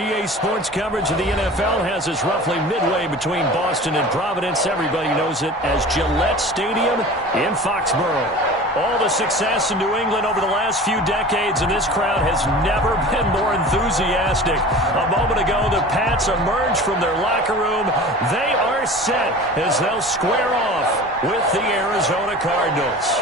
EA Sports coverage of the NFL has us roughly midway between Boston and Providence. Everybody knows it as Gillette Stadium in Foxborough. All the success in New England over the last few decades, and this crowd has never been more enthusiastic. A moment ago, the Pats emerged from their locker room. They are set as they'll square off with the Arizona Cardinals.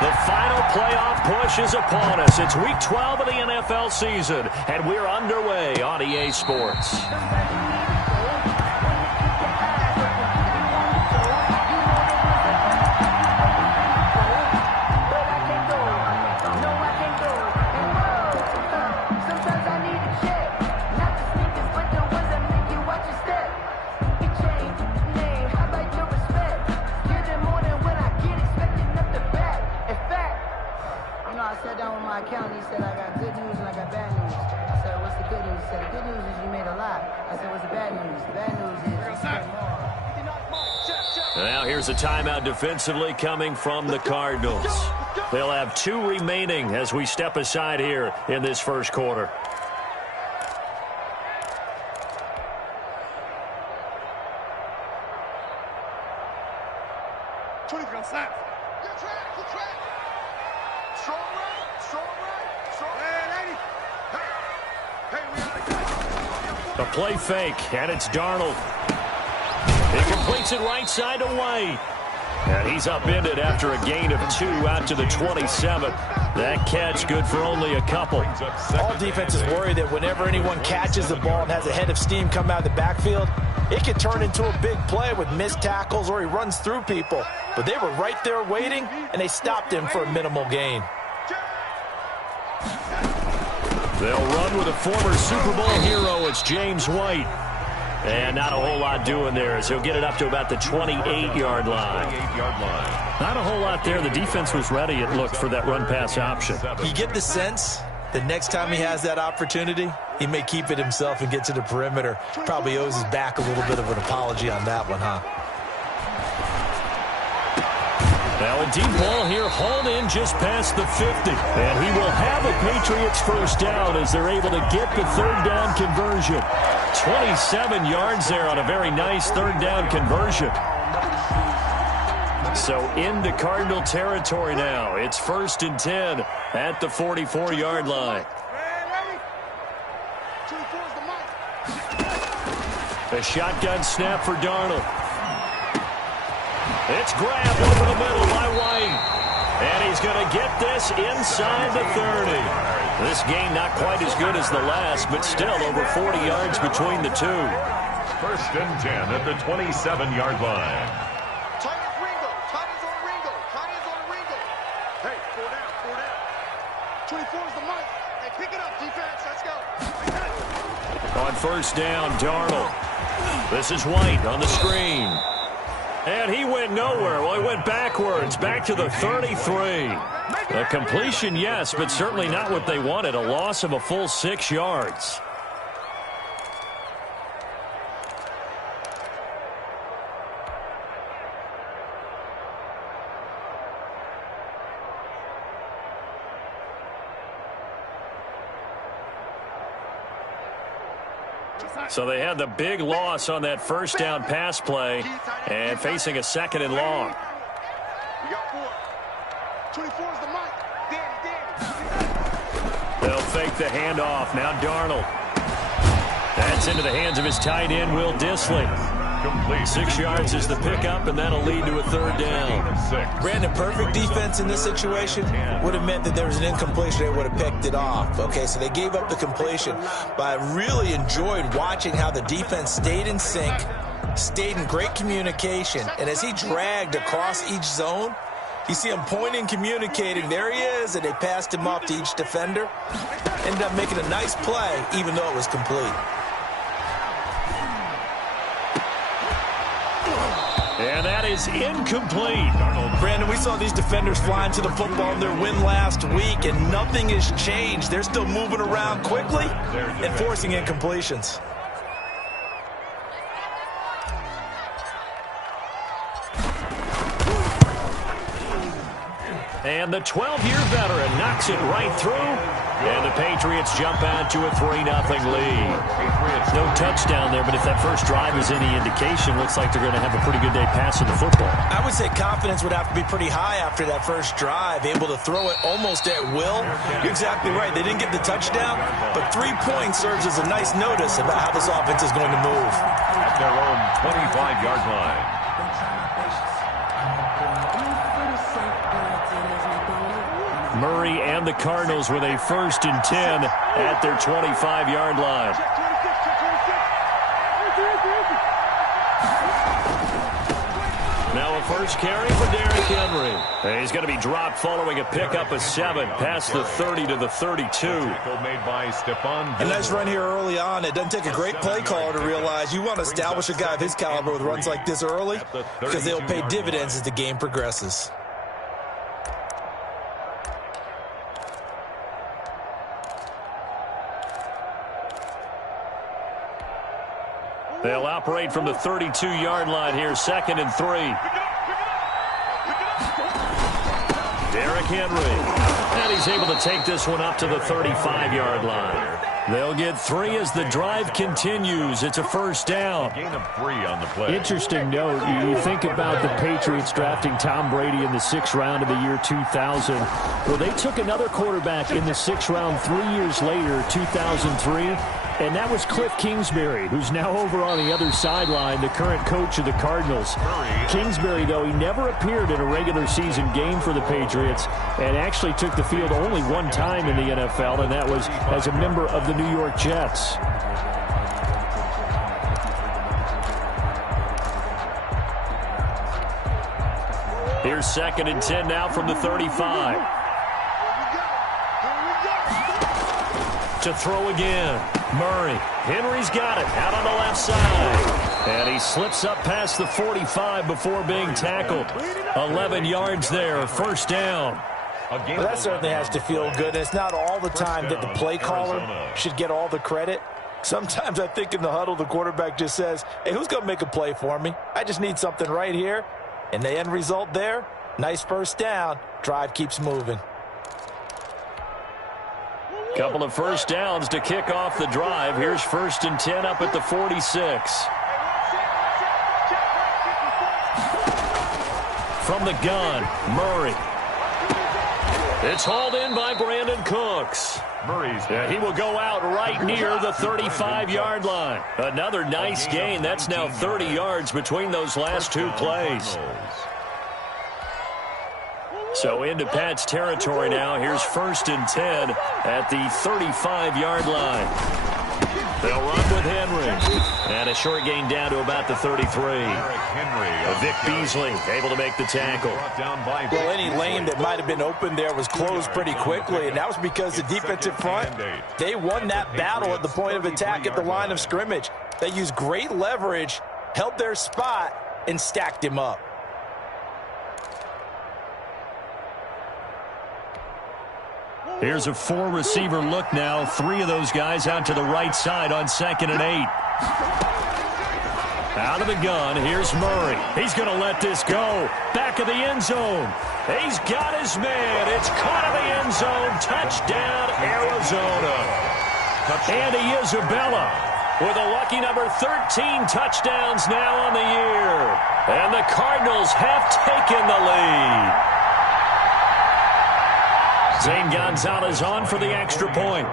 The final playoff push is upon us. It's Week 12 of the NFL season, and we're underway on EA Sports. He said, I got good news and I got bad news. I said, what's the good news? He said, the good news is you made a lot. I said, what's the bad news? The bad news is you spent more. Now here's a timeout defensively coming from the Cardinals. They'll have 2 remaining as we step aside here in this first quarter. A play fake, and it's Darnold. He completes it right side to White. And he's upended after a gain of 2 out to the 27. That catch good for only a couple. All defenses worry that whenever anyone catches the ball and has a head of steam come out of the backfield, it can turn into a big play with missed tackles or he runs through people. But they were right there waiting, and they stopped him for a minimal gain. They'll run with a former Super Bowl hero. It's James White. And not a whole lot doing there as he'll get it up to about the 28-yard line. Not a whole lot there. The defense was ready, it looked, for that run-pass option. You get the sense that next time he has that opportunity, he may keep it himself and get to the perimeter. Probably owes his back a little bit of an apology on that one, huh? Now a deep ball here, hauled in just past the 50. And he will have a Patriots first down as they're able to get the third down conversion. 27 yards there on a very nice third down conversion. So into Cardinal territory now. It's 1st and 10 at the 44-yard line. A shotgun snap for Darnold. It's grabbed over the middle by White. And he's going to get this inside the 30. This game not quite as good as the last, but still over 40 yards between the two. 1st and 10 at the 27-yard line. Titans Ringo. Titans on Ringo. Titans on Ringo. Hey, 4 down, 4 down. 24 is the mic. Hey, pick it up, defense. Let's go. On 1st down, Darnold. This is White on the screen. And he went nowhere. Well, he went backwards, back to the 33. A completion, yes, but certainly not what they wanted. A loss of a full 6 yards. So they had the big loss on that 1st down pass play and facing a 2nd and long. We got 4. 24 is the mic. They'll fake the handoff. Now Darnold. That's into the hands of his tight end, Will Dissly. 6 yards is the pickup, and that'll lead to a 3rd down. Brandon, perfect defense in this situation would have meant that there was an incompletion. They would have picked it off. Okay, so they gave up the completion. But I really enjoyed watching how the defense stayed in sync, stayed in great communication. And as he dragged across each zone, you see him pointing, communicating. There he is, and they passed him off to each defender. Ended up making a nice play, even though it was complete. And that is incomplete. Brandon, we saw these defenders flying to the football in their win last week, and nothing has changed. They're still moving around quickly and forcing incompletions. And the 12-year veteran knocks it right through. And the Patriots jump out to a 3-0 lead. No touchdown there, but if that first drive is any indication, looks like they're going to have a pretty good day passing the football. I would say confidence would have to be pretty high after that first drive, able to throw it almost at will. You're exactly right. They didn't get the touchdown, but 3 points serves as a nice notice about how this offense is going to move. At their own 25-yard line. Murray and the Cardinals with a 1st and 10 at their 25-yard line. Now a first carry for Derrick Henry. And he's going to be dropped following a pickup of 7 past the 30 to the 32. Made by A nice run here early on. It doesn't take a great play caller to realize you want to establish a guy of his caliber with runs like this early because they'll pay dividends as the game progresses. They'll operate from the 32-yard line here, 2nd and 3. Derrick Henry. And he's able to take this one up to the 35-yard line. They'll get 3 as the drive continues. It's a 1st down. Gain of 3 on the play. Interesting note. You think about the Patriots drafting Tom Brady in the 6th round of the year 2000. Well, they took another quarterback in the 6th round 3 years later, 2003. And that was Cliff Kingsbury, who's now over on the other sideline, the current coach of the Cardinals. Kingsbury, though, he never appeared in a regular season game for the Patriots and actually took the field only 1 time in the NFL, and that was as a member of the New York Jets. Here's 2nd and 10 now from the 35. To throw again. Murray. Henry's got it out on the left side. And he slips up past the 45 before being tackled. 11 yards there. 1st down. Well, that certainly has to feel good. It's not all the time that the play caller should get all the credit. Sometimes I think in the huddle, the quarterback just says, hey, who's going to make a play for me? I just need something right here. And the end result there, nice 1st down. Drive keeps moving. Couple of 1st downs to kick off the drive. Here's 1st and 10 up at the 46. From the gun, Murray. It's hauled in by Brandon Cooks. He will go out right near the 35-yard line. Another nice gain. That's now 30 yards between those last 2 plays. So into Pat's territory now. Here's 1st and 10 at the 35-yard line. They'll run with Henry. And a short gain down to about the 33. Vic Beasley able to make the tackle. Well, any lane that might have been open there was closed pretty quickly, and that was because the defensive front, they won that battle at the point of attack at the line of scrimmage. They used great leverage, held their spot, and stacked him up. Here's a 4-receiver look now. 3 of those guys out to the right side on 2nd and 8. Out of the gun, here's Murray. He's going to let this go. Back of the end zone. He's got his man. It's caught in the end zone. Touchdown, Arizona. Andy Isabella with a lucky number 13 touchdowns now on the year. And the Cardinals have taken the lead. Zane Gonzalez on for the extra point.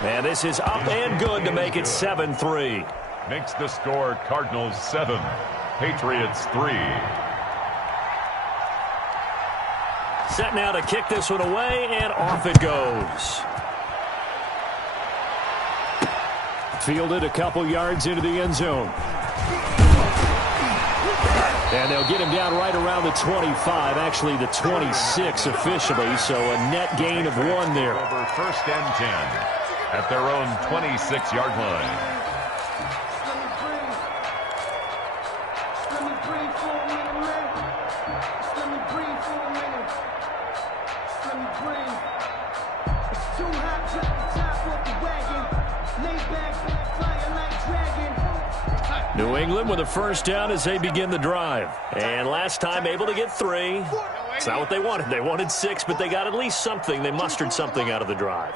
And this is up and good to make it 7-3. Makes the score Cardinals 7, Patriots 3. Set now to kick this one away, and off it goes. Fielded a couple yards into the end zone. And they'll get him down right around the 25, actually the 26 officially, so a net gain of 1 there. Over 1st and 10 at their own 26-yard line. New England with a first down as they begin the drive. And last time able to get 3. It's not what they wanted. They wanted 6, but they got at least something. They mustered something out of the drive.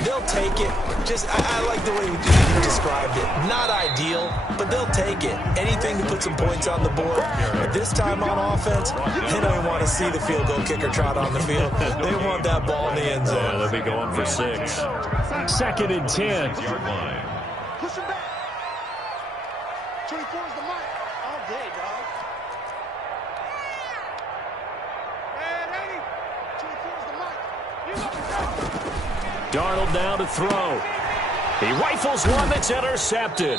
They'll take it. I like the way you described it. Not ideal, but they'll take it. Anything to put some points on the board. But this time on offense, they don't even want to see the field goal kicker trot on the field. They want that ball in the end zone. Yeah, they'll be going for 6. 2nd and 10. Push him back. 24 is the mic. All day, dog. Man, 80. 24 is the mic. Darnold now to throw. He rifles one that's intercepted.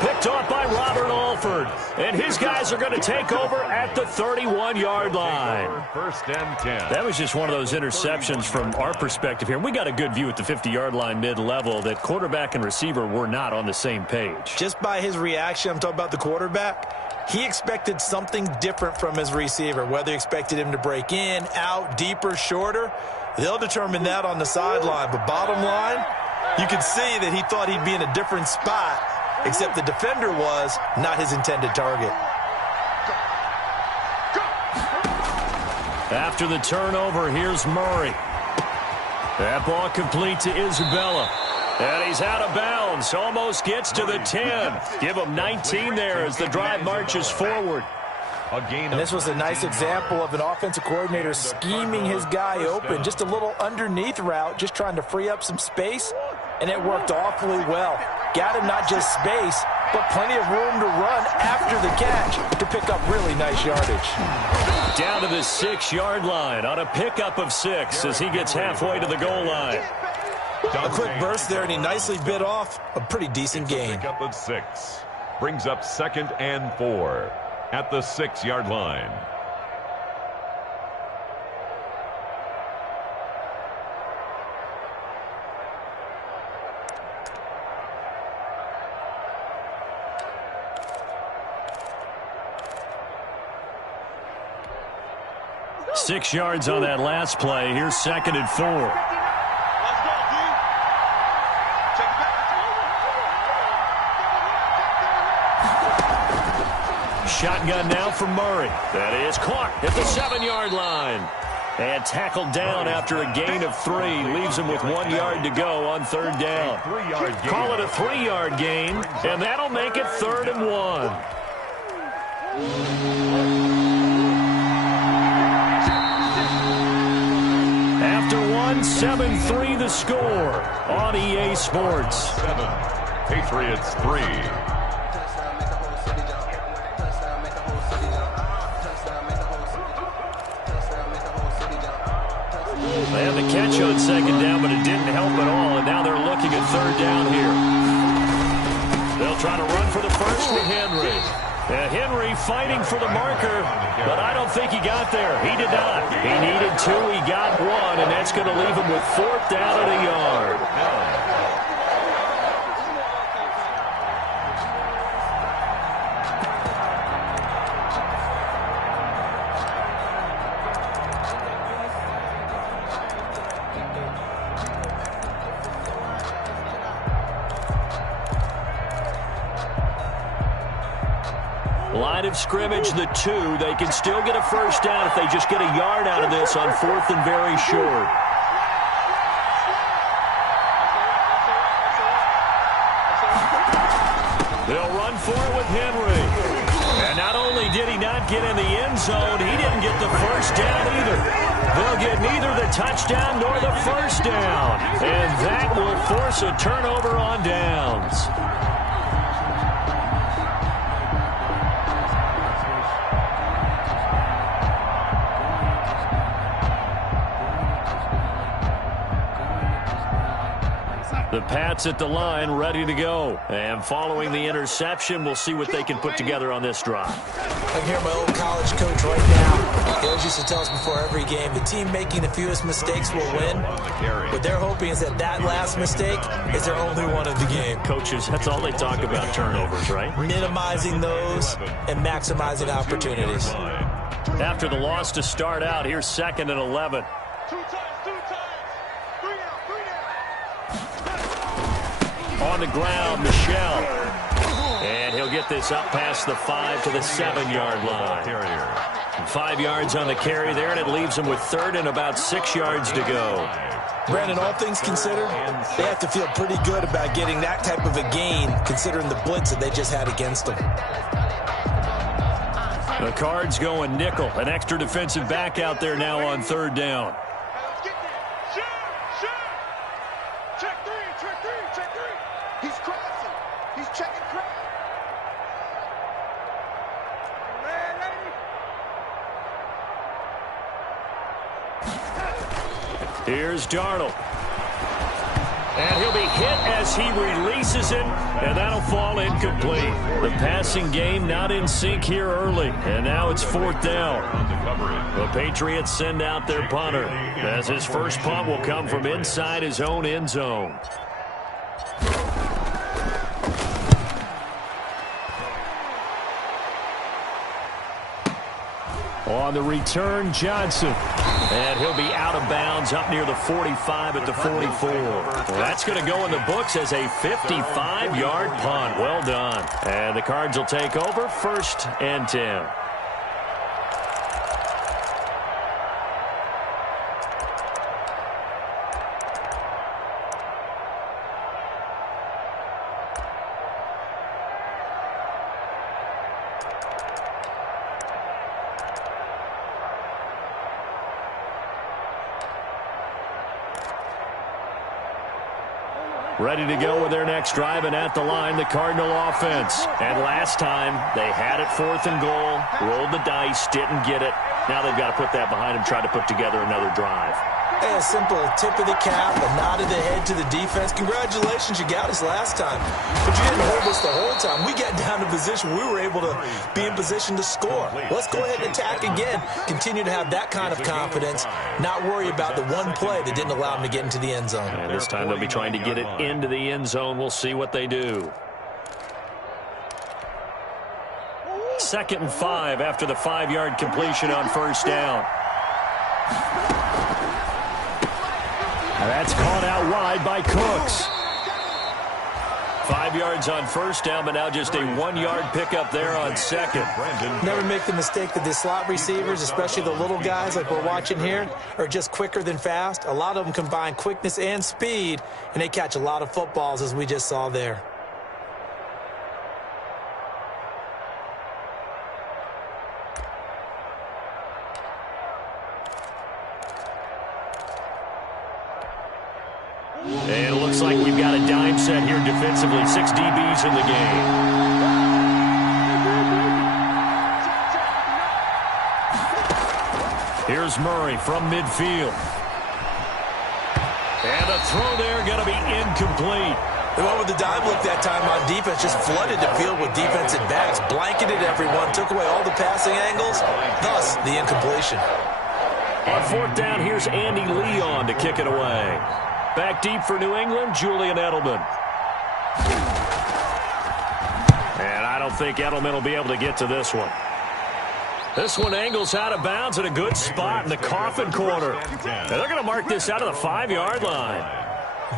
Picked off by Robert Alford. And his guys are going to take over at the 31-yard line. 1st and 10. That was just one of those interceptions from our perspective here. We got a good view at the 50-yard line mid-level that quarterback and receiver were not on the same page. Just by his reaction, I'm talking about the quarterback, he expected something different from his receiver, whether he expected him to break in, out, deeper, shorter. They'll determine that on the sideline. But bottom line, you can see that he thought he'd be in a different spot, except the defender was not his intended target. After the turnover, here's Murray. That ball complete to Isabella. And he's out of bounds. Almost gets to the 10. Give him 19 there as the drive marches forward. And this was a nice example of an offensive coordinator scheming his guy open. Just a little underneath route, just trying to free up some space. And it worked awfully well. Got him not just space, but plenty of room to run after the catch to pick up really nice yardage. Down to the 6-yard line on a pickup of 6 as he gets halfway to the goal line. A quick burst there, and he nicely bit off a pretty decent gain. Pickup of 6. Brings up 2nd and 4 at the 6-yard line. Six yards on that last play. Here's 2nd and 4. Let's go, D. Check back. Shotgun now from Murray. That is caught at the 7-yard line. And tackled down after a gain of 3. Leaves him with 1 yard to go on 3rd down. Call it a 3-yard gain, and that'll make it 3rd and 1. After 7-3 the score on EA Sports. 7. Patriots 3. They had the catch on 2nd down, but it didn't help at all, and now they're looking at 3rd down here. They'll try to run for the first with Henry. Henry fighting for the marker, but I don't think he got there. He did not. He needed 2. He got 1, and that's going to leave him with 4th down at a yard. Line of scrimmage, the 2. They can still get a first down if they just get a yard out of this on 4th and very short. They'll run for it with Henry. And not only did he not get in the end zone, he didn't get the first down either. They'll get neither the touchdown nor the first down. And that will force a turnover on downs. The Pats at the line, ready to go. And following the interception, we'll see what they can put together on this drive. I can hear my old college coach right now. He always used to tell us before every game, the team making the fewest mistakes will win. What they're hoping is that that last mistake is their only one of the game. Coaches, that's all they talk about, turnovers, right? Minimizing those and maximizing opportunities. After the loss to start out, here's 2nd and 11. 2 times, 2 times. 3 down, 3 down. On the ground, Michel. And he'll get this up past the 5 to the 7-yard line. 5 yards on the carry there, and it leaves him with third and about 6 yards to go. Brandon, all things considered, they have to feel pretty good about getting that type of a gain, considering the blitz that they just had against them. The Cards going nickel. An extra defensive back out there now on third down. Check three. He's crossing. He's checking crowd. Here's Darnold. And he'll be hit as he releases it, and that'll fall incomplete. The passing game not in sync here early, and now it's fourth down. The Patriots send out their punter, as his first punt will come from inside his own end zone. On the return, Johnson. And he'll be out of bounds up near the 45 at the 44. Well, that's going to go in the books as a 55-yard punt. Well done. And the Cards will take over, 1st and 10. Ready to go with their next drive, and at the line, the Cardinal offense. And last time, they had it 4th and goal, rolled the dice, didn't get it. Now they've got to put that behind them, try to put together another drive. Hey, a simple tip of the cap, a nod of the head to the defense. Congratulations, you got us last time. But you didn't hold us the whole time. We got down to position. We were able to be in position to score. Let's go ahead and attack again. Continue to have that kind of confidence. Not worry about the one play that didn't allow them to get into the end zone. And this time they'll be trying to get it into the end zone. We'll see what they do. 2nd and 5 after the 5-yard completion on first down. That's caught out wide by Cooks. 5 yards on first down, but now just a 1-yard pickup there on second. Never make the mistake that the slot receivers, especially the little guys like we're watching here, are just quicker than fast. A lot of them combine quickness and speed, and they catch a lot of footballs, as we just saw there. And it looks like we've got a dime set here defensively. 6 DBs in the game. Here's Murray from midfield. And a throw there going to be incomplete. They went with the dime look that time on defense, just flooded the field with defensive backs, blanketed everyone, took away all the passing angles, thus the incompletion. On fourth down, here's Andy Leon to kick it away. Back deep for New England, Julian Edelman. And I don't think Edelman will be able to get to this one. This one angles out of bounds at a good spot in the coffin corner. And they're going to mark this out of the 5-yard line.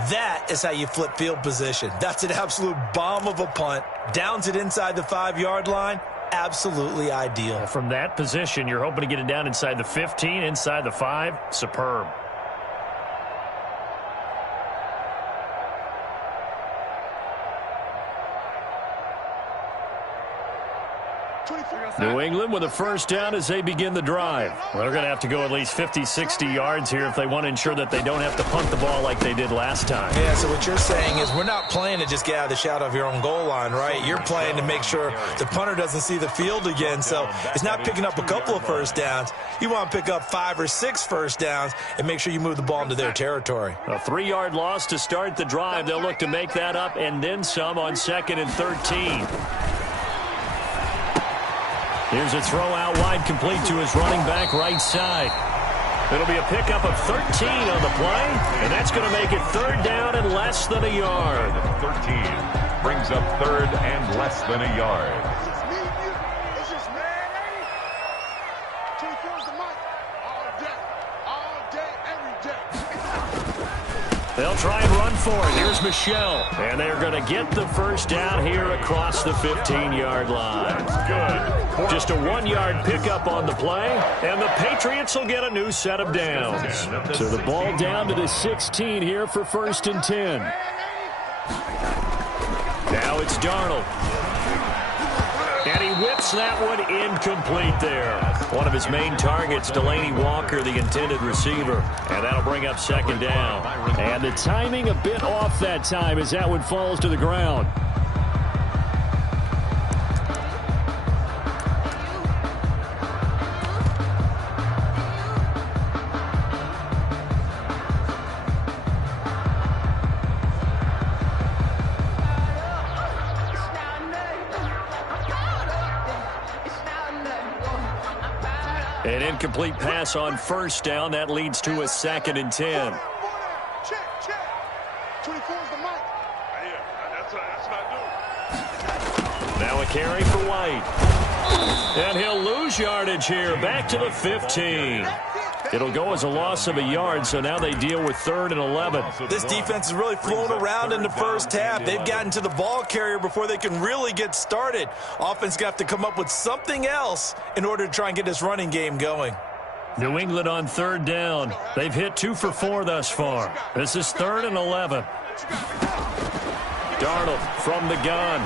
That is how you flip field position. That's an absolute bomb of a punt. Downs it inside the 5-yard line. Absolutely ideal. From that position, you're hoping to get it down inside the 15, inside the 5. Superb. New England with a first down as they begin the drive. Well, they're going to have to go at least 50, 60 yards here if they want to ensure that they don't have to punt the ball like they did last time. Yeah, so what you're saying is we're not playing to just get out of the shadow of your own goal line, right? You're playing to make sure the punter doesn't see the field again. So it's not picking up a couple of first downs. You want to pick up 5 or 6 first downs and make sure you move the ball into their territory. A 3-yard loss to start the drive. They'll look to make that up and then some on 2nd and 13. Here's a throw out wide, complete to his running back right side. It'll be a pickup of 13 on the play, and that's going to make it 3rd down and less than a yard. 13 brings up 3rd and less than a yard. It's just man, ain't it? 24 is the mic. All day, every day. They'll try and run for it. Here's Michelle. And they're going to get the first down here across the 15-yard line. Good. Just a 1-yard pickup on the play, and the Patriots will get a new set of downs. So the ball down to the 16 here for 1st and 10. Now it's Darnold. And he whips that one incomplete there. One of his main targets, Delaney Walker, the intended receiver. And that'll bring up 2nd down. And the timing a bit off that time as that one falls to the ground. An incomplete pass on 1st down. That leads to a 2nd and 10. Check. 24 is the mic. That's what I do. Now a carry for White. And he'll lose yardage here. Back to the 15. It'll go as a loss of a yard, so now they deal with 3rd and 11. This defense is really flown around in the first half. They've gotten to the ball carrier before they can really get started. Offense got to come up with something else in order to try and get this running game going. New England on 3rd down. They've hit 2 for 4 thus far. This is 3rd and 11. Darnold from the gun.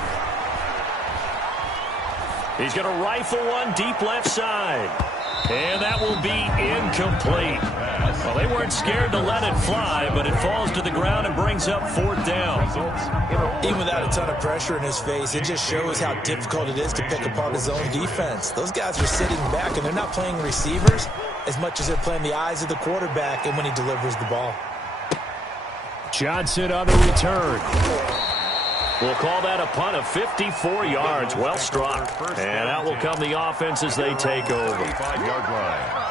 He's going to rifle one deep left side. And that will be incomplete. Well, they weren't scared to let it fly, but it falls to the ground and brings up 4th down. Even without a ton of pressure in his face, it just shows how difficult it is to pick apart his own defense. Those guys are sitting back, and they're not playing receivers as much as they're playing the eyes of the quarterback and when he delivers the ball. Johnson on the return. We'll call that a punt of 54 yards. Well struck. And out will come the offense as they take over. 5-yard line.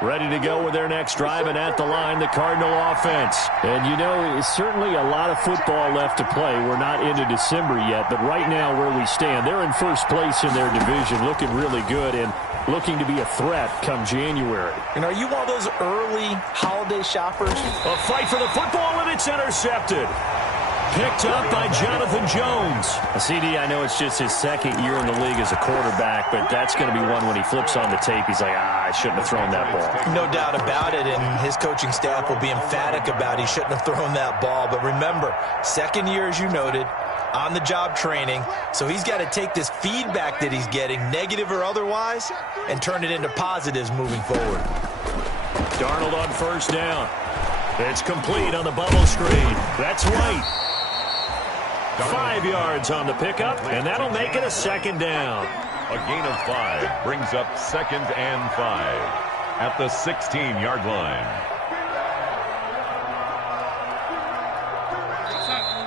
Ready to go with their next drive, and at the line, the Cardinal offense. And, you know, it's certainly a lot of football left to play. We're not into December yet, but right now where we stand, they're in first place in their division, looking really good and looking to be a threat come January. And are you one of those early holiday shoppers? A fight for the football, and it's intercepted. Picked up by Jonathan Jones. A CD, I know it's just his 2nd year in the league as a quarterback, but that's going to be one when he flips on the tape, he's like, I shouldn't have thrown that ball. No doubt about it, and his coaching staff will be emphatic about he shouldn't have thrown that ball. But remember, 2nd year, as you noted, on-the-job training, so he's got to take this feedback that he's getting, negative or otherwise, and turn it into positives moving forward. Darnold on 1st down. It's complete on the bubble screen. That's White. 5 yards on the pickup, and that'll make it a 2nd down. A gain of 5 brings up 2nd and 5 at the 16-yard line.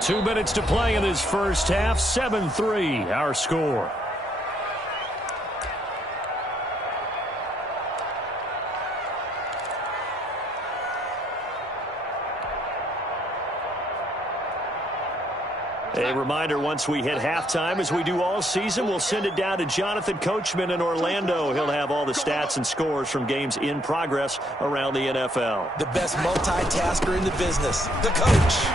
2 minutes to play in this first half. 7-3, our score. A reminder, once we hit halftime, as we do all season, we'll send it down to Jonathan Coachman in Orlando. He'll have all the stats and scores from games in progress around the NFL. The best multitasker in the business, the coach.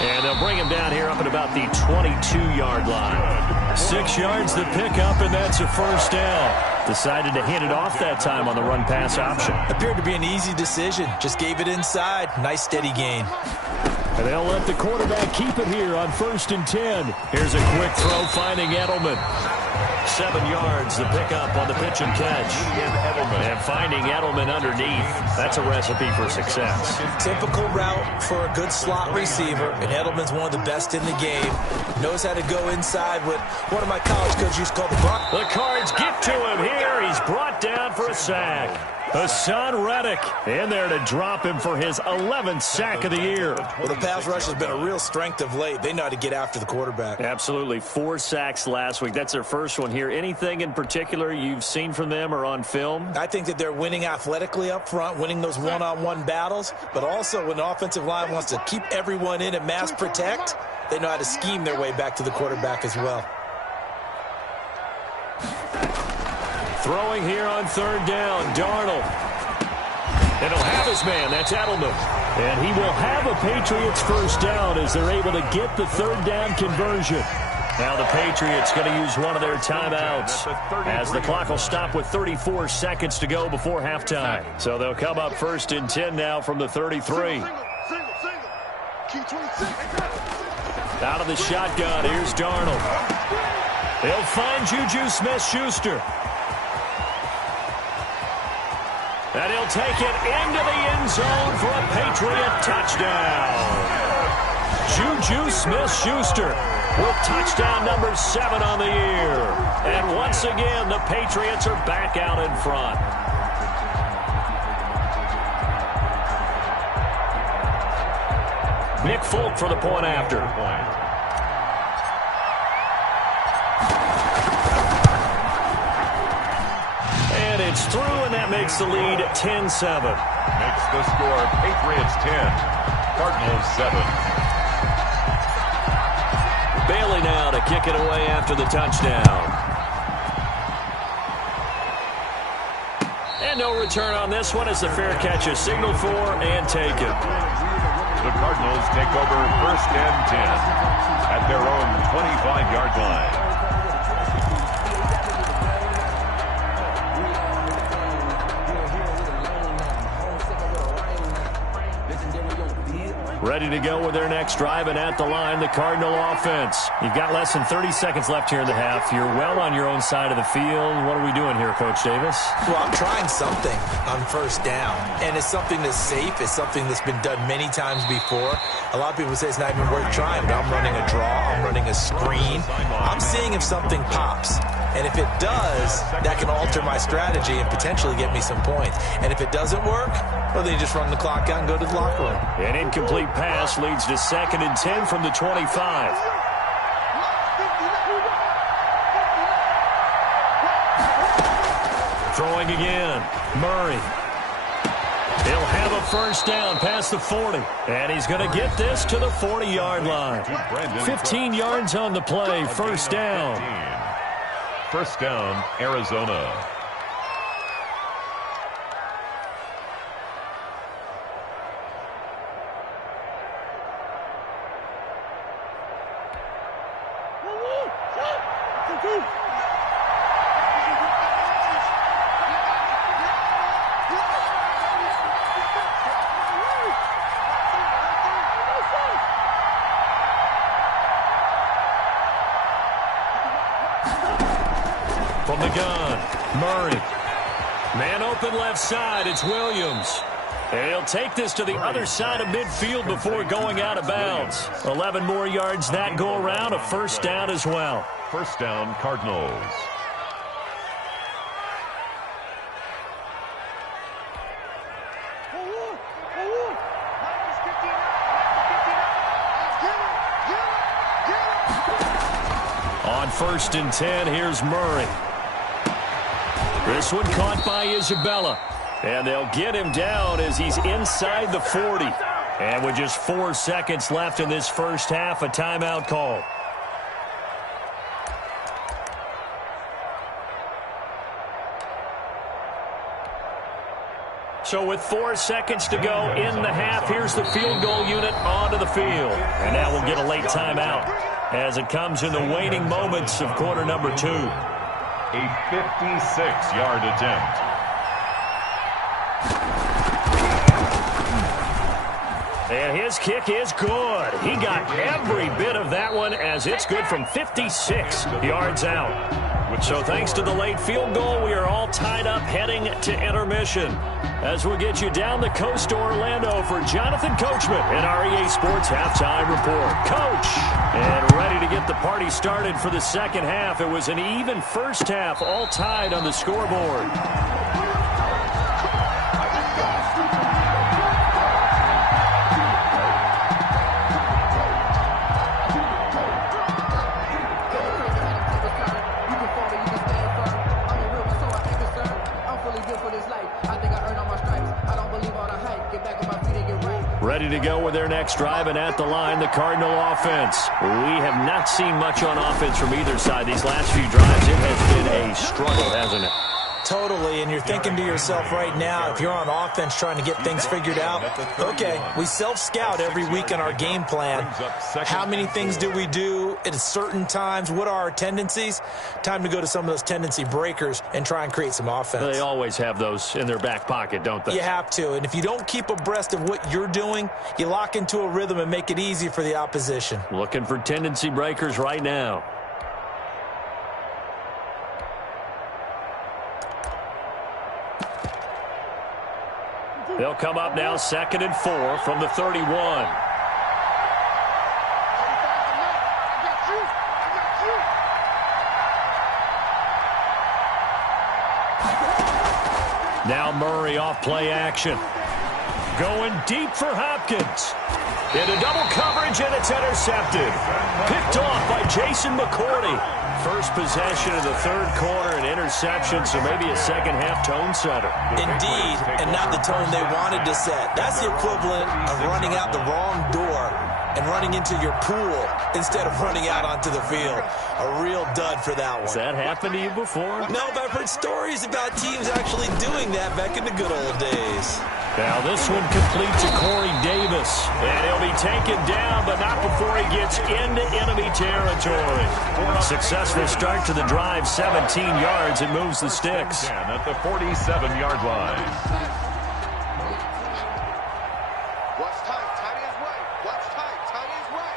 And they'll bring him down here up at about the 22-yard line. 6 yards the pickup, and that's a 1st down. Decided to hand it off that time on the run-pass option. Appeared to be an easy decision. Just gave it inside. Nice steady gain. And they'll let the quarterback keep it here on 1st and 10. Here's a quick throw finding Edelman. 7 yards, the pickup on the pitch and catch. And finding Edelman underneath. That's a recipe for success. Typical route for a good slot receiver, and Edelman's one of the best in the game. Knows how to go inside what one of my college coaches used to call the block. The Cards get to him here. He's brought down for a sack. Hassan Reddick in there to drop him for his 11th sack of the year. Well, the pass rush has been a real strength of late. They know how to get after the quarterback. Absolutely. 4 sacks last week. That's their first one here. Anything in particular you've seen from them or on film? I think that they're winning athletically up front, winning those one-on-one battles, but also when the offensive line wants to keep everyone in and mass protect, they know how to scheme their way back to the quarterback as well. Throwing here on third down, Darnold. And he'll have his man. That's Edelman. And he will have a Patriots first down as they're able to get the third down conversion. Now the Patriots going to use one of their timeouts as the clock will stop with 34 seconds to go before halftime. So they'll come up first and 10 now from the 33. Out of the shotgun, here's Darnold. They'll find Juju Smith-Schuster. And he'll take it into the end zone for a Patriot touchdown. Juju Smith-Schuster with touchdown number 7 on the year. And once again, the Patriots are back out in front. Nick Folk for the point after. And it's through, and that makes the lead 10-7. Makes the score Patriots 10, Cardinals 7. Bailey now to kick it away after the touchdown. And no return on this one as the fair catch is signaled for and taken. The Cardinals take over first and 10 at their own 25-yard line. Ready to go with their next drive, and at the line, the Cardinal offense. You've got less than 30 seconds left here in the half. You're well on your own side of the field. What are we doing here, Coach Davis? Well, I'm trying something on first down, and it's something that's safe. It's something that's been done many times before. A lot of people say it's not even worth trying, but I'm running a draw. I'm running a screen. I'm seeing if something pops. And if it does, that can alter my strategy and potentially get me some points. And if it doesn't work, well, then you just run the clock out and go to the locker room. An incomplete pass leads to 2nd and 10 from the 25. Throwing again. Murray. He'll have a first down past the 40. And he's going to get this to the 40-yard line. 15 yards on the play. First down. First down, Arizona. From the gun, Murray. Man open left side, it's Williams. And he'll take this to the other side of midfield before going out of bounds. 11 more yards that go around, a first down as well. First down, Cardinals. On 1st and 10, here's Murray. This one caught by Isabella. And they'll get him down as he's inside the 40. And with just 4 seconds left in this first half, a timeout call. So with 4 seconds to go in the half, here's the field goal unit onto the field. And now we'll get a late timeout as it comes in the waning moments of quarter number 2. A 56-yard attempt. And his kick is good. He got every bit of that one as it's good from 56 yards out. So thanks to the late field goal, we are all tied up heading to intermission. As we'll get you down the coast to Orlando for Jonathan Coachman in our EA Sports Halftime Report. Coach, and ready to get the party started for the second half. It was an even first half, all tied on the scoreboard. Ready to go with their next drive, and at the line, the Cardinal offense. We have not seen much on offense from either side these last few drives. It has been a struggle, hasn't it? Totally, and you're thinking to yourself right now, if you're on offense trying to get things figured out, okay, we self-scout every week in our game plan. How many things do we do at certain times? What are our tendencies? Time to go to some of those tendency breakers and try and create some offense. They always have those in their back pocket, don't they? You have to, and if you don't keep abreast of what you're doing, you lock into a rhythm and make it easy for the opposition. Looking for tendency breakers right now. They'll come up now 2nd and 4 from the 31. Now Murray off play action. Going deep for Hopkins. Into double coverage, and it's intercepted. Picked off by Jason McCourty. First possession of the 3rd quarter, an interception, so maybe a second-half tone setter. Indeed, and not the tone they wanted to set. That's the equivalent of running out the wrong door and running into your pool instead of running out onto the field. A real dud for that one. Has that happened to you before? No, but I've heard stories about teams actually doing that back in the good old days. Now this one complete to Corey Davis. And he'll be taken down, but not before he gets into enemy territory. Successful start to the drive, 17 yards, and moves the sticks. At the 47-yard line. What's tight? Tight is right. What's tight? Tight is right.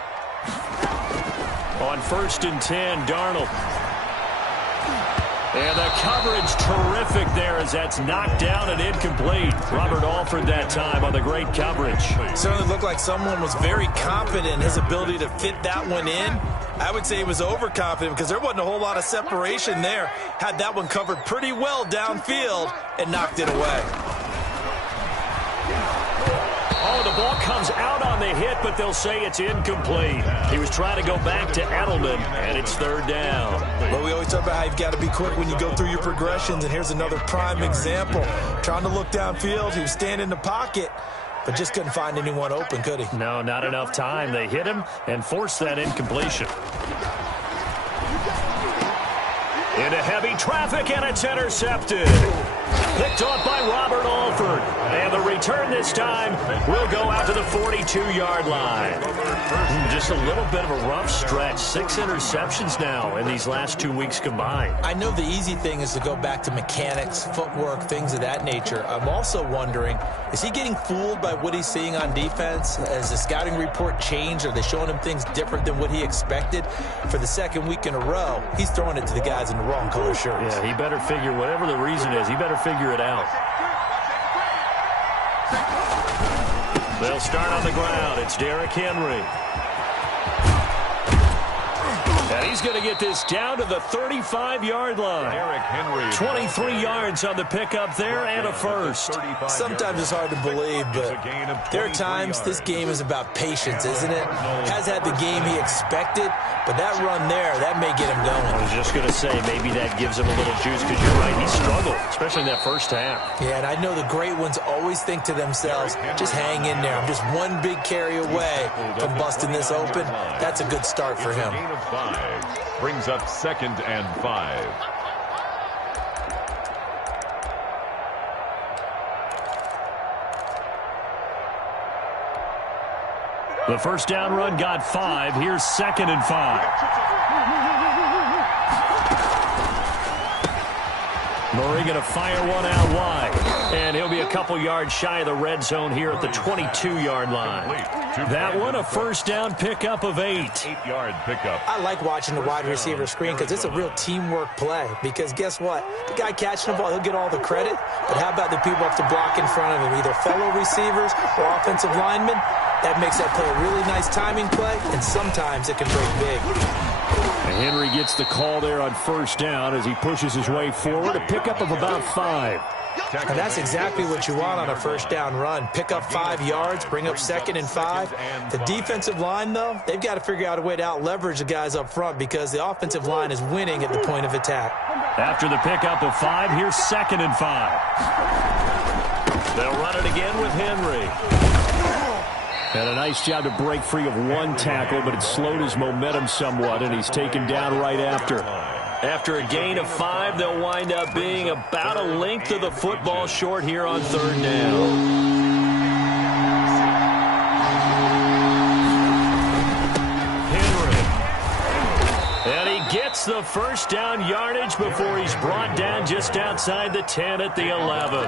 On 1st and 10, Darnold. And the coverage terrific there as that's knocked down and incomplete. Robert Alford that time on the great coverage. Certainly looked like someone was very confident in his ability to fit that one in. I would say he was overconfident because there wasn't a whole lot of separation there. Had that one covered pretty well downfield and knocked it away. Oh, the ball comes out on the hit, but they'll say it's incomplete. He was trying to go back to Edelman, and it's 3rd down. But we always talk about how you've got to be quick when you go through your progressions, and here's another prime example. Trying to look downfield, he was standing in the pocket, but just couldn't find anyone open, could he? No, not enough time. They hit him and forced that incompletion. Into heavy traffic, and it's intercepted. Picked off by Robert Alford. And the return this time will go out to the 42-yard line. Just a little bit of a rough stretch. 6 interceptions now in these last 2 weeks combined. I know the easy thing is to go back to mechanics, footwork, things of that nature. I'm also wondering, is he getting fooled by what he's seeing on defense? Has the scouting report changed? Are they showing him things different than what he expected? For the 2nd week in a row, he's throwing it to the guys in the wrong color shirts. Yeah, he better figure, whatever the reason is, he better figure it out. They'll start on the ground. It's Derrick Henry. And he's going to get this down to the 35-yard line. Derrick Henry. 23 yards on the pickup there and a first. Sometimes it's hard to believe, but there are times this game is about patience, isn't it? Has had the game he expected, but that run there, that may get him going. I was just going to say, maybe that gives him a little juice because you're right, he struggled, especially in that first half. Yeah, and I know the great ones always think to themselves, just hang in there. I'm just one big carry away from busting this open. That's a good start for him. Gain of 5. Brings up 2nd and 5. The first down run got 5. Here's 2nd and 5. Murray going to fire one out wide. And he'll be a couple yards shy of the red zone here at the 22-yard line. That one a first down pickup of 8. 8-yard pickup. I like watching the wide receiver screen because it's a real teamwork play. Because guess what? The guy catching the ball, he'll get all the credit. But how about the people up to block in front of him, either fellow receivers or offensive linemen? That makes that play a really nice timing play, and sometimes it can break big. And Henry gets the call there on first down as he pushes his way forward. A pickup of about 5. And that's exactly what you want on a first down run. Pick up 5 yards, bring up 2nd and 5. The defensive line, though, they've got to figure out a way to out-leverage the guys up front because the offensive line is winning at the point of attack. After the pickup of 5, here's 2nd and 5. They'll run it again with Henry. And a nice job to break free of one tackle, but it slowed his momentum somewhat, and he's taken down right after. After a gain of 5, they'll wind up being about a length of the football short here on 3rd down. Gets the first down yardage before he's brought down just outside the 10 at the 11.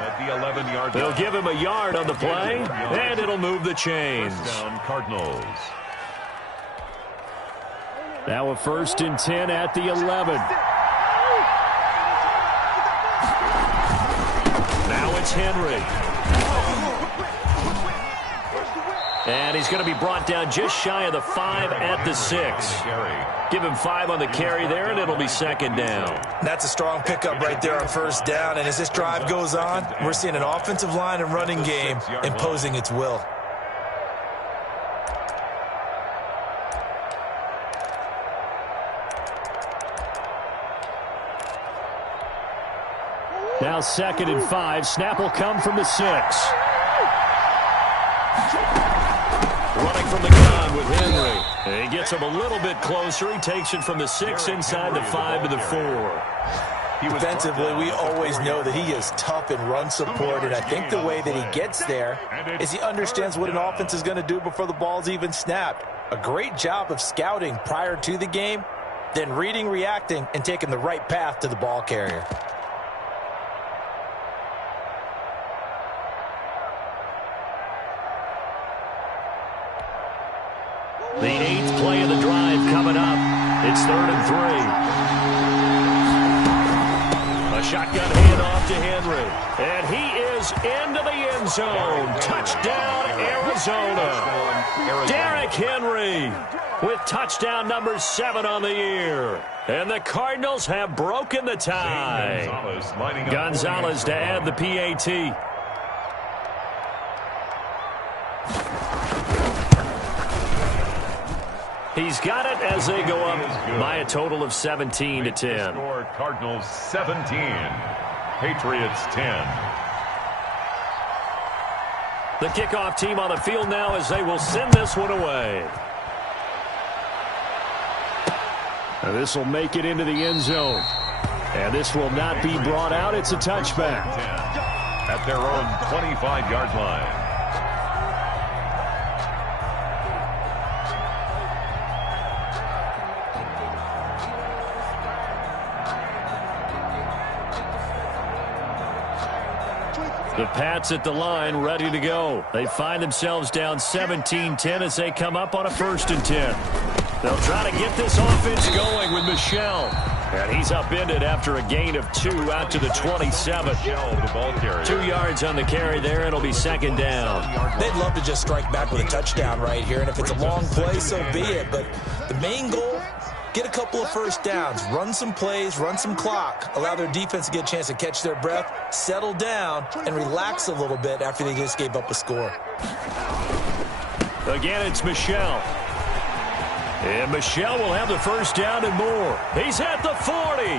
They'll give him a yard on the play, and it'll move the chains. Down Cardinals. Now a 1st and 10 at the 11. Now it's Henry. And he's going to be brought down just shy of the 5 at the 6. Give him 5 on the carry there, and it'll be 2nd down. That's a strong pickup right there on 1st down. And as this drive goes on, we're seeing an offensive line and running game imposing its will. Now 2nd and 5. Snap will come from the 6. Running from the gun with Henry. He gets him a little bit closer. He takes it from the 6 inside the 5 to the 4. Defensively, we always know that he is tough in run support, and I think the way that he gets there is he understands what an offense is going to do before the ball's even snapped. A great job of scouting prior to the game, then reading, reacting, and taking the right path to the ball carrier. The 8th play of the drive coming up. It's 3rd and 3. A shotgun handoff to Henry. And he is into the end zone. Touchdown, Arizona. Derrick Henry with touchdown number 7 on the year. And the Cardinals have broken the tie. Gonzalez to add the PAT. He's got it as they go up by a total of 17 to 10. Cardinals 17, Patriots 10. The kickoff team on the field now as they will send this one away. And this will make it into the end zone. And this will not be brought out. It's a touchback. At their own 25-yard line. The Pats at the line, ready to go. They find themselves down 17-10 as they come up on a 1st and 10. They'll try to get this offense going with Michel. And he's upended after a gain of 2 out to the 27. 2 yards on the carry there. It'll be 2nd down. They'd love to just strike back with a touchdown right here. And if it's a long play, so be it. But the main goal, get a couple of 1st downs, run some plays, run some clock, allow their defense to get a chance to catch their breath, settle down, and relax a little bit after they just gave up a score. Again, it's Michel. And Michel will have the 1st down and more. He's at the 40.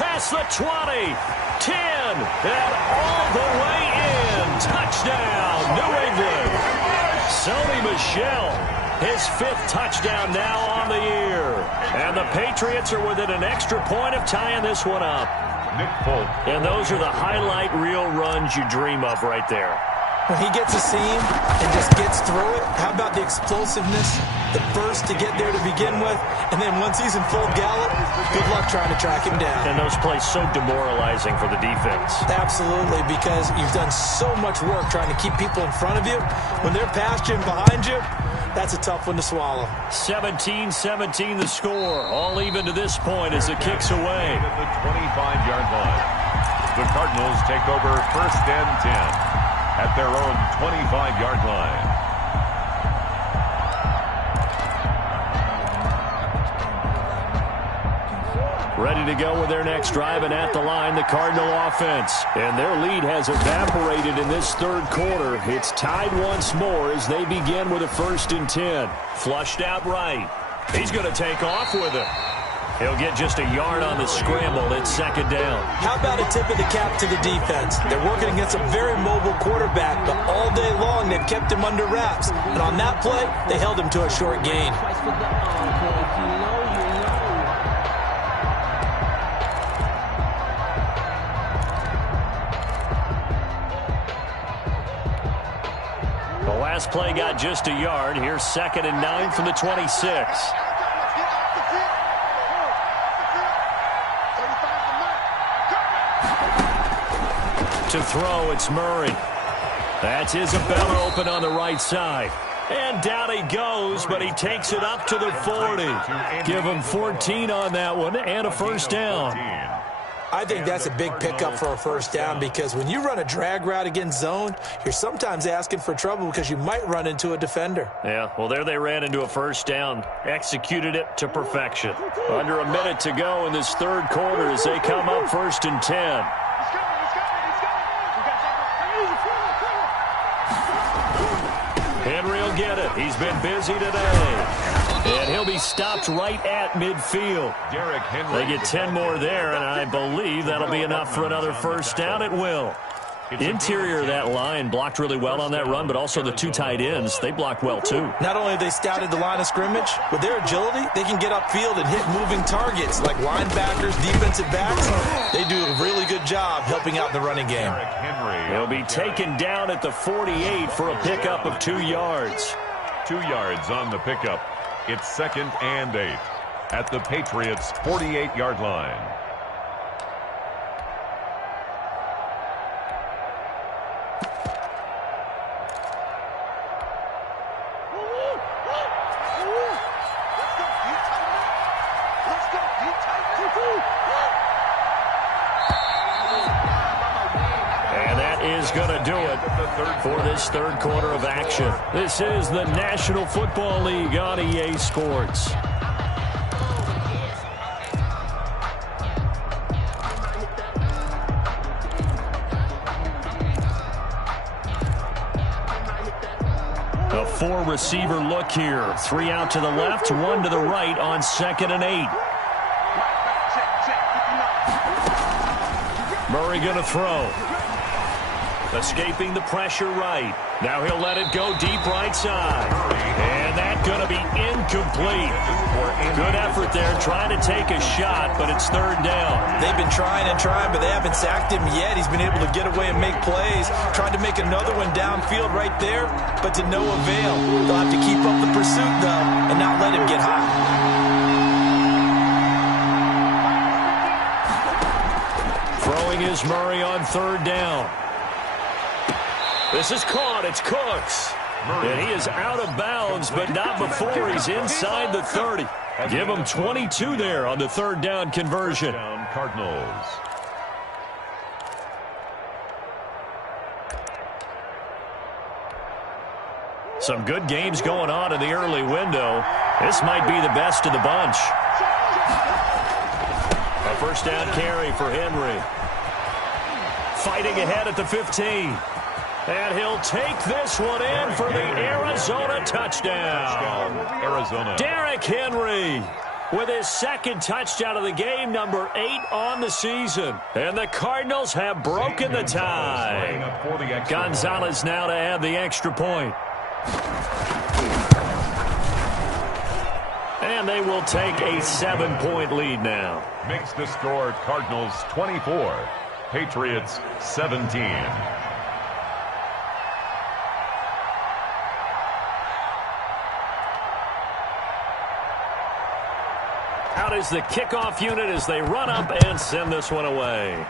Past the 20. 10. And all the way in. Touchdown, New England. Sony Michel. His 5th touchdown now on the year. And the Patriots are within an extra point of tying this one up. And those are the highlight reel runs you dream of right there. When he gets a seam and just gets through it, how about the explosiveness, the burst to get there to begin with, and then once he's in full gallop, good luck trying to track him down. And those plays so demoralizing for the defense. Absolutely, because you've done so much work trying to keep people in front of you. When they're past you and behind you, that's a tough one to swallow. 17-17 the score. All even to this point as the kick's away. At the 25-yard line. The Cardinals take over 1st and 10 at their own 25-yard line. Ready to go with their next drive, and at the line, the Cardinal offense. And their lead has evaporated in this 3rd quarter. It's tied once more as they begin with a 1st and 10. Flushed out right. He's going to take off with it. He'll get just a yard on the scramble. It's 2nd down. How about a tip of the cap to the defense? They're working against a very mobile quarterback, but all day long they've kept him under wraps. And on that play, they held him to a short gain. last play got just a yard. Here's 2nd and 9 from the 26. To throw, it's Murray. That's Isabella open on the right side. And down he goes, but he takes it up to the 40. Give him 14 on that one and a first down. I think that's a big pickup for a first down because when you run a drag route against zone, you're sometimes asking for trouble because you might run into a defender. Yeah, well, there they ran into a first down. Executed it to perfection. Under a minute to go in this third quarter as they come up 1st and 10. Henry will get it. He's been busy today. And he'll be stopped right at midfield. They get 10 more there, and I believe that'll be enough for another first down. It will. Interior of that line blocked really well on that run, but also the 2 tight ends, they blocked well too. Not only have they scouted the line of scrimmage, with their agility, they can get upfield and hit moving targets like linebackers, defensive backs. They do a really good job helping out the running game. He'll be taken down at the 48 for a pickup of 2 yards. 2 yards on the pickup. It's 2nd and 8 at the Patriots' 48-yard line. Going to do it for this third quarter of action. This is the National Football League on EA Sports. A 4-receiver look here. 3 out to the left, 1 to the right on 2nd and 8. Murray going to throw. Escaping the pressure right. Now he'll let it go deep right side. And that's going to be incomplete. Good effort there trying to take a shot, but it's 3rd down. They've been trying and trying, but they haven't sacked him yet. He's been able to get away and make plays. Tried to make another one downfield right there, but to no avail. They'll have to keep up the pursuit, though, and not let him get hot. Throwing is Murray on 3rd down. This is caught. It's Cooks. And he is out of bounds, but not before he's inside the 30. Give him 22 there on the 3rd down conversion. Cardinals. Some good games going on in the early window. This might be the best of the bunch. A first down carry for Henry. Fighting ahead at the 15. And he'll take this one in for the Arizona touchdown. Arizona. Derrick Henry with his 2nd touchdown of the game, number 8 on the season. And the Cardinals have broken the tie. Gonzalez now to add the extra point. And they will take a 7-point lead now. Makes the score Cardinals 24, Patriots 17. Out is the kickoff unit as they run up and send this one away.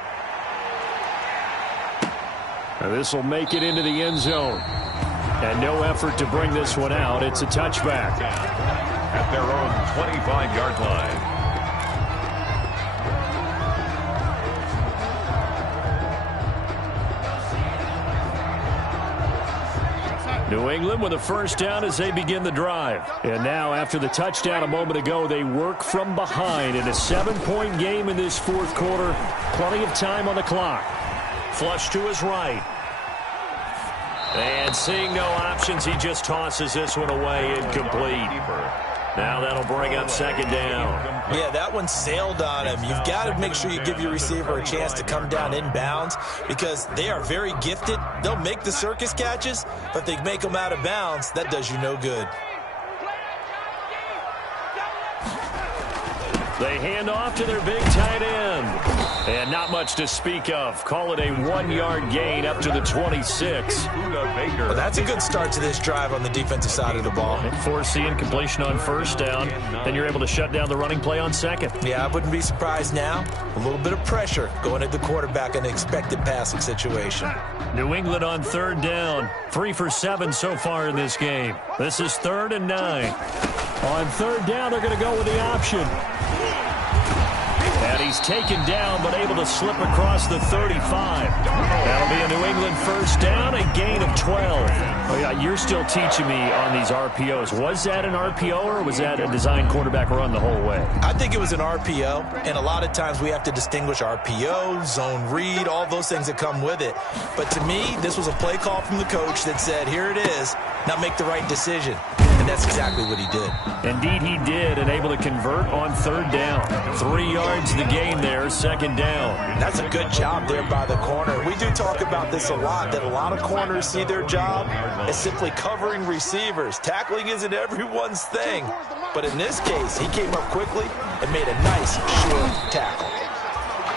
This will make it into the end zone. And no effort to bring this one out. It's a touchback. At their own 25-yard line. New England with a first down as they begin the drive. And now after the touchdown a moment ago, they work from behind in a 7-point game in this 4th quarter. Plenty of time on the clock. Flush to his right. And seeing no options, he just tosses this one away incomplete. Now that'll bring up 2nd down. Yeah, that one sailed on him. You've got to make sure you give your receiver a chance to come down inbounds because they are very gifted. They'll make the circus catches, but they make them out of bounds. That does you no good. They hand off to their big tight end. And not much to speak of. Call it a 1-yard gain up to the 26. Well, that's a good start to this drive on the defensive side of the ball. And forcing completion on first down. Then you're able to shut down the running play on second. Yeah, I wouldn't be surprised now. A little bit of pressure going at the quarterback in an expected passing situation. New England on third down. 3 for 7 so far in this game. This is 3rd and 9. On third down, they're going to go with the option. And he's taken down, but able to slip across the 35. That'll be a New England first down, a gain of 12. Oh, yeah, you're still teaching me on these RPOs. Was that an RPO, or was that a design quarterback run the whole way? I think it was an RPO, and a lot of times we have to distinguish RPO, zone read, all those things that come with it. But to me, this was a play call from the coach that said, here it is, now make the right decision. And that's exactly what he did. Indeed, he did, and able to convert on third down. 3 yards the gain there, second down. That's a good job there by the corner. We do talk about this a lot, that a lot of corners see their job as simply covering receivers. Tackling isn't everyone's thing. But in this case, he came up quickly and made a nice short tackle.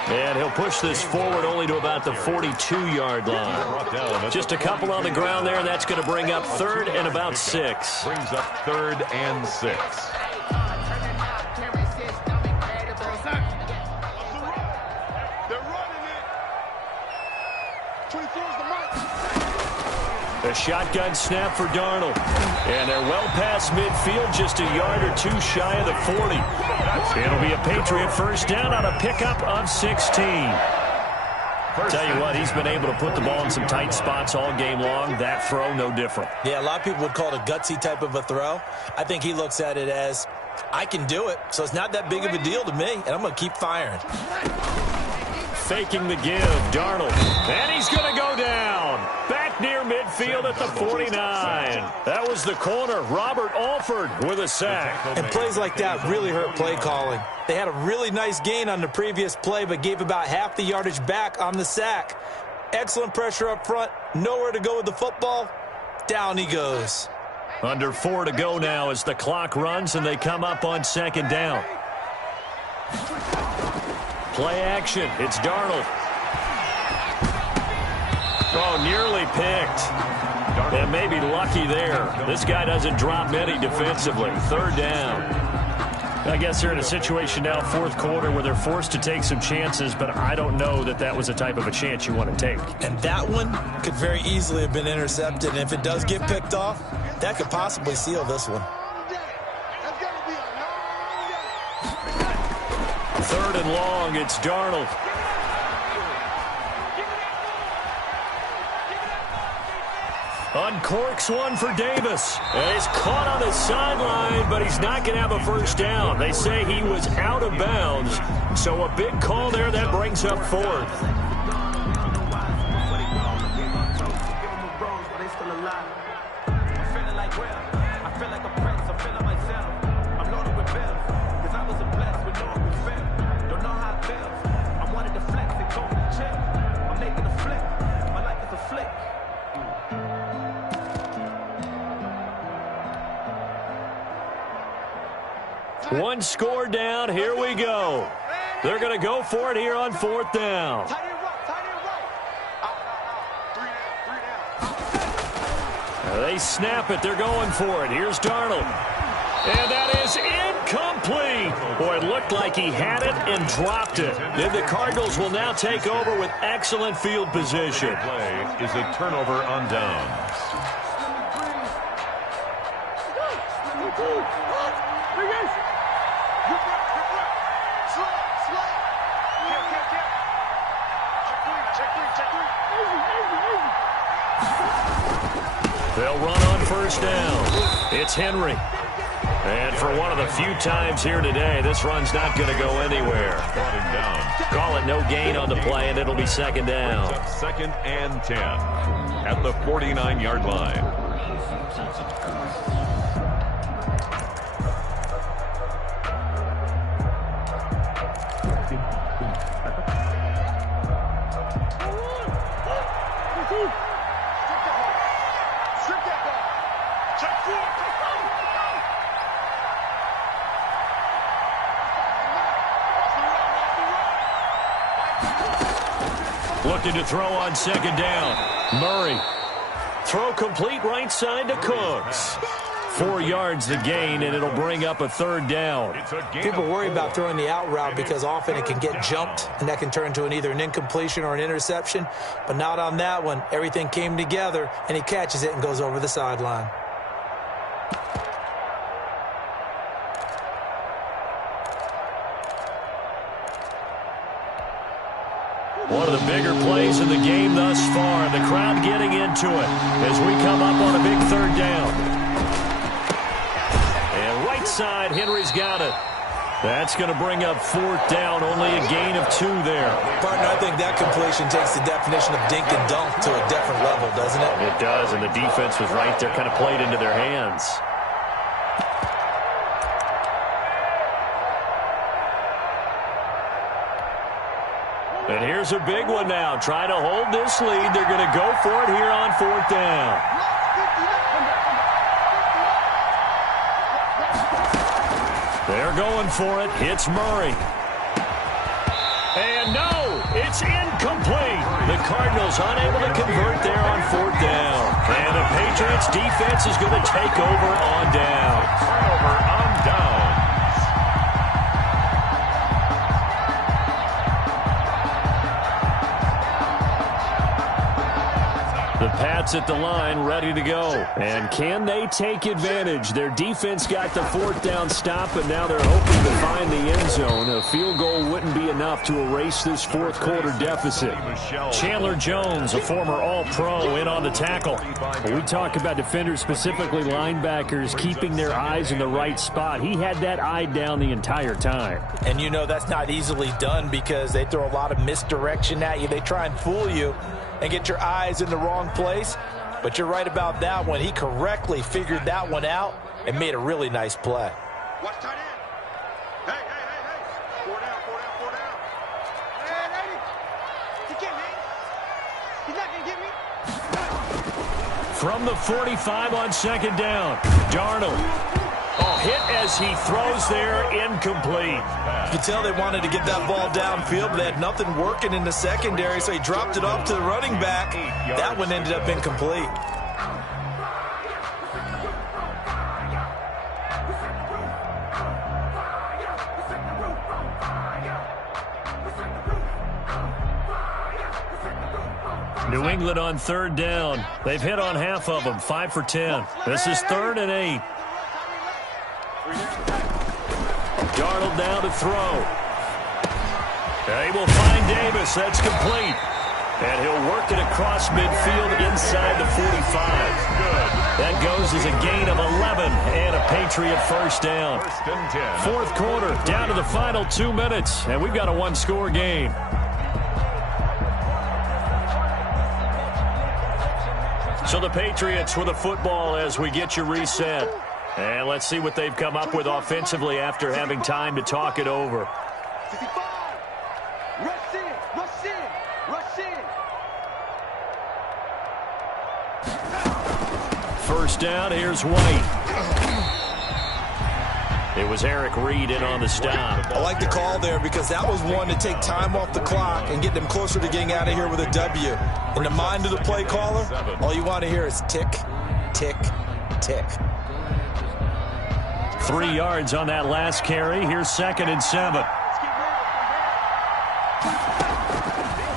And he'll push this forward only to about the 42-yard line. Just a couple on the ground there, and that's going to bring up 3rd and about 6. Brings up 3rd and 6. A shotgun snap for Darnold. And they're well past midfield, just a yard or 2 shy of the 40. It'll be a Patriot first down on a pickup of 16. Tell you what, he's been able to put the ball in some tight spots all game long. That throw, no different. Yeah, a lot of people would call it a gutsy type of a throw. I think he looks at it as, I can do it, so it's not that big of a deal to me, and I'm going to keep firing. Faking the give, Darnold. And he's going to go down. Back near midfield at the 49. That was the corner, Robert Alford, with a sack. And plays like that really hurt play calling. They had a really nice gain on the previous play, but gave about half the yardage back on the sack. Excellent pressure up front. Nowhere to go with the football. Down he goes. Under 4 to go now as the clock runs and they come up on second down. Play action. It's Darnold. Oh, nearly picked. And maybe lucky there. This guy doesn't drop many defensively. Third down. I guess they're in a situation now, fourth quarter, where they're forced to take some chances, but I don't know that that was the type of a chance you want to take. And that one could very easily have been intercepted. And if it does get picked off, that could possibly seal this one. Third and long, it's Darnold. Uncorks one for Davis. And he's caught on the sideline, but he's not going to have a first down. They say he was out of bounds. So a big call there that brings up 4th. One score down. Here we go. They're going to go for it here on 4th down. They snap it. They're going for it. Here's Darnold. And that is incomplete. Boy, it looked like he had it and dropped it. Then the Cardinals will now take over with excellent field position. Play is a turnover on downs. They'll run on first down. It's Henry. And for one of the few times here today, this run's not going to go anywhere. Call it no gain on the play, and it'll be second down. 2nd and 10 at the 49-yard line. Looking to throw on second down. Murray. Throw complete right side to Cooks. 4 yards the gain, and it'll bring up a third down. People worry about throwing the out route because often it can get jumped, and that can turn into either an incompletion or an interception. But not on that one. Everything came together, and he catches it and goes over the sideline. One of the bigger plays in the game thus far. The crowd getting into it as we come up on a big third down. And right side, Henry's got it. That's going to bring up fourth down. Only a gain of 2 there. Partner, I think that completion takes the definition of dink and dunk to a different level, doesn't it? It does, and the defense was right there, kind of played into their hands. And here's a big one now. Trying to hold this lead. They're going to go for it here on fourth down. They're going for it. Hits Murray. And no, it's incomplete. The Cardinals unable to convert there on fourth down. And the Patriots defense is going to take over on down. Turnover on down. The Pats at the line, ready to go. And can they take advantage? Their defense got the fourth down stop, and now they're hoping to find the end zone. A field goal wouldn't be enough to erase this fourth quarter deficit. Chandler Jones, a former All-Pro, in on the tackle. We talk about defenders, specifically linebackers, keeping their eyes in the right spot. He had that eye down the entire time. And you know that's not easily done because they throw a lot of misdirection at you. They try and fool you and get your eyes in the wrong place. But you're right about that one. He correctly figured that one out and made a really nice play. Watch tight end. Hey. 4 down. Hey, lady. He can't hang. He's not going to get me. From the 45 on second down, Darnold. Hit as he throws there, incomplete. You could tell they wanted to get that ball downfield, but they had nothing working in the secondary, so he dropped it off to the running back. That one ended up incomplete. New England on third down. They've hit on half of them, 5 for 10. This is 3rd and 8. Darnold now to throw. They will find Davis. That's complete. And he'll work it across midfield inside the 45. That goes as a gain of 11 and a Patriot first down. Fourth quarter, down to the final 2 minutes, and we've got a one-score game. So the Patriots with a football as we get you reset. And let's see what they've come up with offensively after having time to talk it over. 55. Rush in. First down, here's White. It was Eric Reed in on the stop. I like the call there because that was one to take time off the clock and get them closer to getting out of here with a W. In the mind of the play caller, all you want to hear is tick, tick, tick. 3 yards on that last carry. Here's 2nd and 7.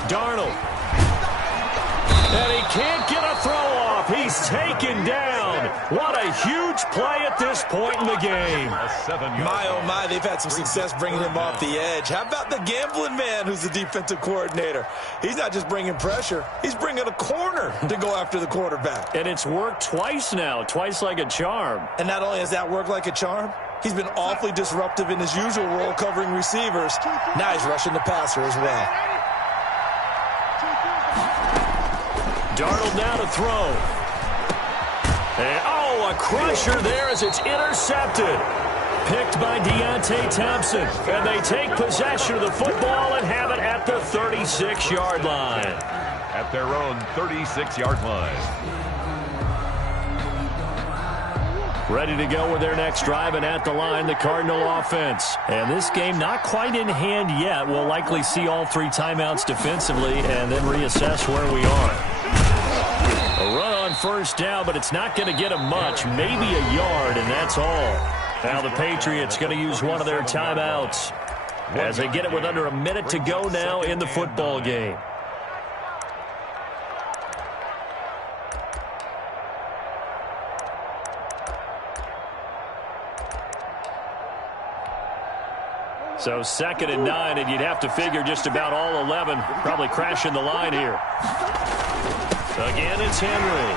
Darnold. And he can't get a throw off. He's taken down. What a huge play at this point in the game. My, oh my, they've had some success bringing him off the edge. How about the gambling man who's the defensive coordinator? He's not just bringing pressure. He's bringing a corner to go after the quarterback. And it's worked twice now, twice like a charm. And not only has that worked like a charm, he's been awfully disruptive in his usual role covering receivers. Now he's rushing the passer as well. Darnold now to throw. And, a crusher there as it's intercepted. Picked by Deontay Thompson. And they take possession of the football and have it at the 36-yard line. At their own 36-yard line. Ready to go with their next drive, and at the line, the Cardinal offense. And this game not quite in hand yet. We'll likely see all 3 timeouts defensively and then reassess where we are. A run on first down, but it's not going to get them much. Maybe a yard, and that's all. Now the Patriots going to use one of their timeouts as they get it with under a minute to go now in the football game. So 2nd and 9, and you'd have to figure just about all 11 probably crashing the line here. Again, it's Henry.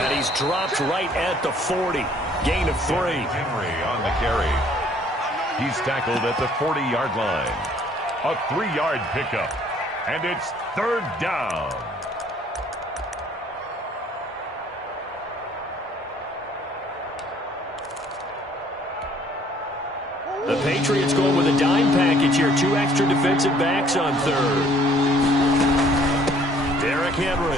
And he's dropped right at the 40. Gain of 3. Henry on the carry. He's tackled at the 40-yard line. A 3-yard pickup. And it's 3rd down. The Patriots going with a dime package here. 2 extra defensive backs on 3rd. Derrick Henry.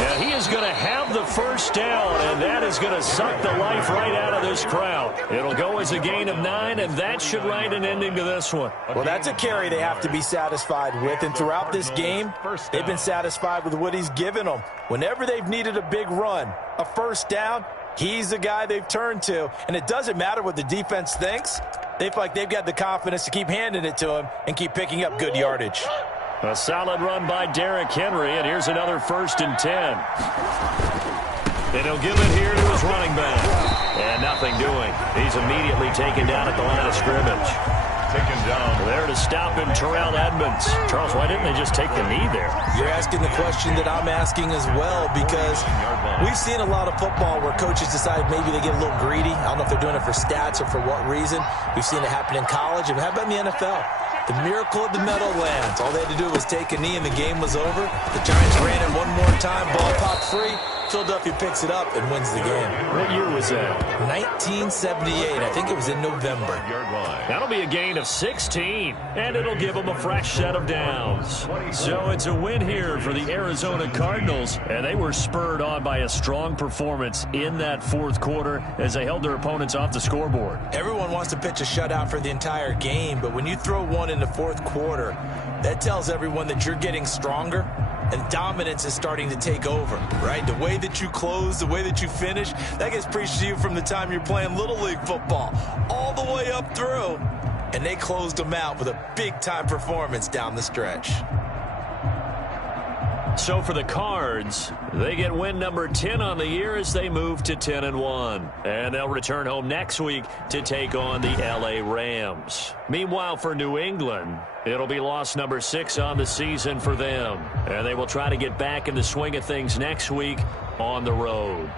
Yeah, he is going to have the first down, and that is going to suck the life right out of this crowd. It'll go as a gain of 9, and that should write an ending to this one. Well, that's a carry they have to be satisfied with, and throughout this game, they've been satisfied with what he's given them. Whenever they've needed a big run, a first down, he's the guy they've turned to, and it doesn't matter what the defense thinks. They feel like they've got the confidence to keep handing it to him and keep picking up good yardage. A solid run by Derrick Henry, and here's another 1st and 10. And he'll give it here to his running back. And nothing doing. He's immediately taken down at the line of scrimmage. Taken down. There to stop him, Terrell Edmonds. Charles, why didn't they just take the knee there? You're asking the question that I'm asking as well, because we've seen a lot of football where coaches decide maybe they get a little greedy. I don't know if they're doing it for stats or for what reason. We've seen it happen in college. And how about in the NFL? The miracle of the Meadowlands. All they had to do was take a knee and the game was over. The Giants ran it one more time. Ball popped free. Philadelphia picks it up and wins the game. What year was that? 1978. I think it was in November. That'll be a gain of 16, and it'll give them a fresh set of downs. So it's a win here for the Arizona Cardinals, and they were spurred on by a strong performance in that 4th quarter as they held their opponents off the scoreboard. Everyone wants to pitch a shutout for the entire game, but when you throw one in the 4th quarter, that tells everyone that you're getting stronger and dominance is starting to take over, right? The way that you close, the way that you finish, that gets preached to you from the time you're playing Little League football all the way up through. And they closed them out with a big-time performance down the stretch. So for the Cards, they get win number 10 on the year as they move to 10-1. And they'll return home next week to take on the LA Rams. Meanwhile, for New England, it'll be loss number 6 on the season for them. And they will try to get back in the swing of things next week on the road.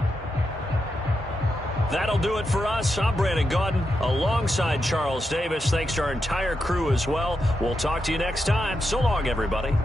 That'll do it for us. I'm Brandon Gaudin alongside Charles Davis. Thanks to our entire crew as well. We'll talk to you next time. So long, everybody.